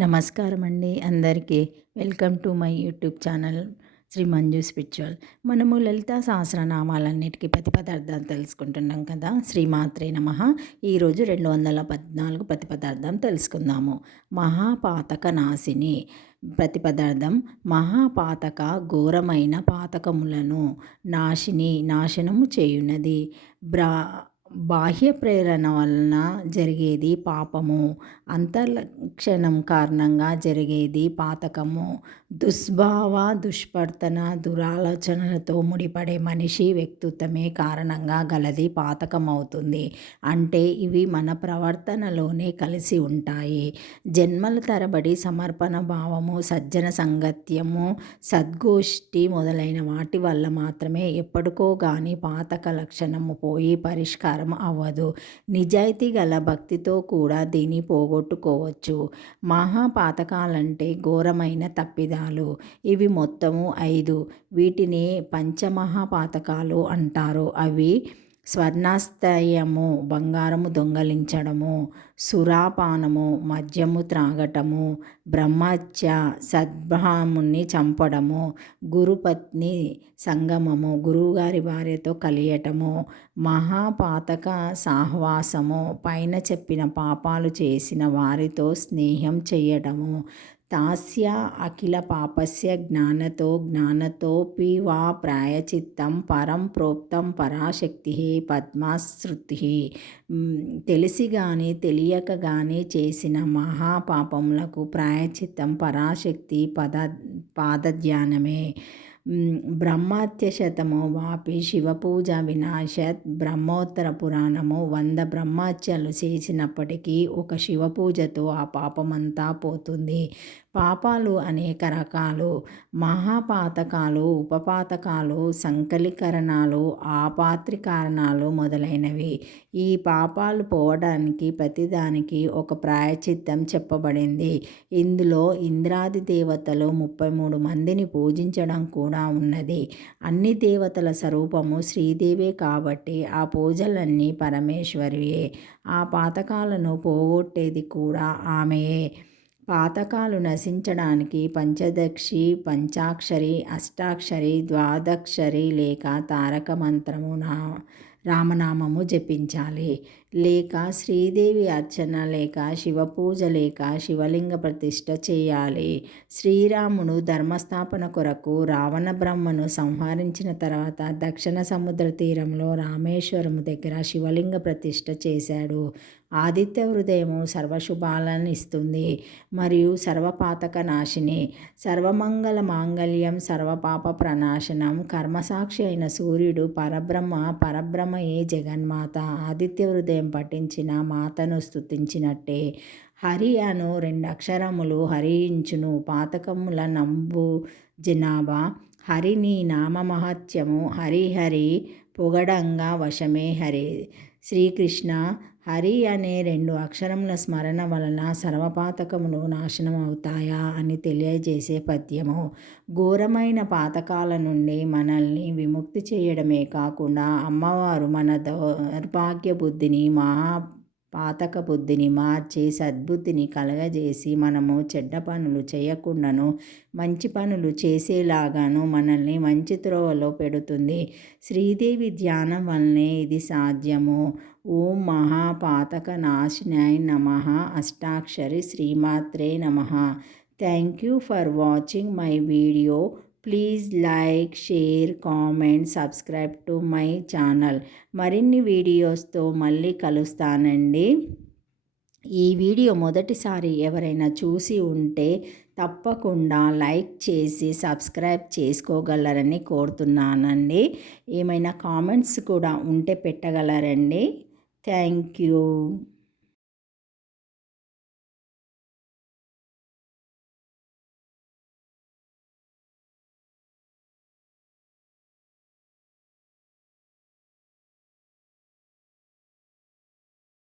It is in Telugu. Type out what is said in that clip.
నమస్కారం అండి అందరికీ. Welcome to my YouTube channel Sri Manju spiritual. మనము లలితా సహస్రనామాలన్నిటికీ ప్రతిపదార్థాలు తెలుసుకుంటున్నాం కదా. శ్రీమాత్రే నమః. ఈరోజు 214 ప్రతిపదార్థం తెలుసుకుందాము. మహాపాతక నాశిని. ప్రతిపదార్థం మహాపాతక ఘోరమైన పాతకములను నాశనము చేయున్నది. బాహ్య ప్రేరణ వలన జరిగేది పాపము, అంతర్లక్షణం కారణంగా జరిగేది పాతకము. దుష్భావ, దుష్ప్రవర్తన, దురాలోచనలతో ముడిపడే మనిషి వ్యక్తిత్వమే కారణంగా గలది పాతకమవుతుంది. అంటే ఇవి మన ప్రవర్తనలోనే కలిసి ఉంటాయి. జన్మల తరబడి సమర్పణ భావము, సజ్జన సంగత్యము, సద్గోష్ఠి మొదలైన వాటి వల్ల మాత్రమే ఎప్పటికో గాని పాతక లక్షణము పోయి పరిష్కారం అవ్వదు. నిజాయితీ గల భక్తితో కూడా దీన్ని పోగొట్టుకోవచ్చు. మహాపాతకాలంటే ఘోరమైన తప్పిదాలు. ఇవి మొత్తము 5. వీటిని పంచమహాపాతకాలు అంటారు. అవి స్వర్ణాస్తయము, బంగారము దొంగలించడము, సురాపానము, మద్యము త్రాగటము, బ్రహ్మహత్య, సద్బ్రాహ్మణుని చంపడము, గురుపత్ని సంగమము, గురువుగారి భార్యతో కలియటము, మహాపాతక సహవాసము, పైన చెప్పిన పాపాలు చేసిన వారితో స్నేహం చేయటము, తాస్య అఖిల పాపస్య జ్ఞానతోపి వా ప్రాయచిత్తం పరం ప్రోక్తం పరాశక్తి పద్మశ్రుతి. తెలిసి కానీ తెలియక కానీ చేసిన మహాపాపములకు ప్రాయచిత్తం పరాశక్తి పాదధ్యానమే. బ్రహ్మహత్య శతము వాపి శివపూజ వినాశత్. బ్రహ్మోత్తర పురాణము 100 బ్రహ్మహత్యలు చేసినప్పటికీ ఒక శివపూజతో ఆ పాపమంతా పోతుంది. పాపాలు అనేక రకాలు. మహాపాతకాలు, ఉపపాతకాలు, సంకలీకరణాలు, ఆపాత్రీకరణాలు మొదలైనవి. ఈ పాపాలు పోవడానికి ప్రతిదానికి ఒక ప్రాయచిత్తం చెప్పబడింది. ఇందులో ఇంద్రాది దేవతలు 33 మందిని పూజించడం కూడా ఉన్నది. అన్ని దేవతల స్వరూపము శ్రీదేవే కాబట్టి ఆ పూజలన్నీ పరమేశ్వరియే. ఆ పాతకాలను పోగొట్టేది కూడా ఆమెయే. పాతకాలు నశించడానికి పంచదక్షి, పంచాక్షరి, అష్టాక్షరి, ద్వాదక్షరి లేక తారక మంత్రము రామనామము జపించాలి. లేక శ్రీదేవి అర్చన, లేక శివపూజ, లేక శివలింగ ప్రతిష్ఠ చేయాలి. శ్రీరాముడు ధర్మస్థాపన కొరకు రావణ బ్రహ్మను సంహరించిన తర్వాత దక్షిణ సముద్ర తీరంలో రామేశ్వరము దగ్గర శివలింగ ప్రతిష్ఠ చేశాడు. ఆదిత్య హృదయము సర్వశుభాలను ఇస్తుంది మరియు సర్వపాతక నాశిని. సర్వమంగళ మాంగళ్యం, సర్వపాప ప్రనాశనం. కర్మసాక్షి అయిన సూర్యుడు పరబ్రహ్మయే జగన్మాత. ఆదిత్య హృదయం పఠించిన మాతను స్తుతించినట్టే. హరి అను 2 అక్షరములు హరించును పాతకముల నంబు జనాభా. హరి నీ నామ మహత్యము. హరి పొగడంగా వశమే హరి. శ్రీకృష్ణ. హరి అనే 2 అక్షరముల స్మరణ వలన సర్వపాతకములు నాశనం అవుతాయా అని తెలియజేసే పద్యము. ఘోరమైన పాతకాల నుండి మనల్ని విముక్తి చేయడమే కాకుండా అమ్మవారు మన దౌర్భాగ్య బుద్ధిని, పాతక బుద్ధిని మార్చి సద్బుద్ధిని కలగజేసి మనము చెడ్డ పనులు చేయకుండాను మంచి పనులు చేసేలాగాను మనల్ని మంచి త్రోవలో పెడుతుంది. శ్రీదేవి ధ్యానం వల్లనే ఇది సాధ్యము. ఓం మహాపాతక నాశినాయ నమః. అష్టాక్షరి శ్రీమాత్రే నమః. Thank you for watching my video. Please like, share, comment, subscribe to my channel. మరిన్ని వీడియోస్తో మళ్ళీ కలుస్తానండి. ఈ వీడియో మొదటిసారి ఎవరైనా చూసి ఉంటే తప్పకుండా లైక్ చేసి సబ్స్క్రైబ్ చేసుకోగలరని కోరుతున్నానండి. ఏమైనా కామెంట్స్ కూడా ఉంటే పెట్టగలరండి. Thank you.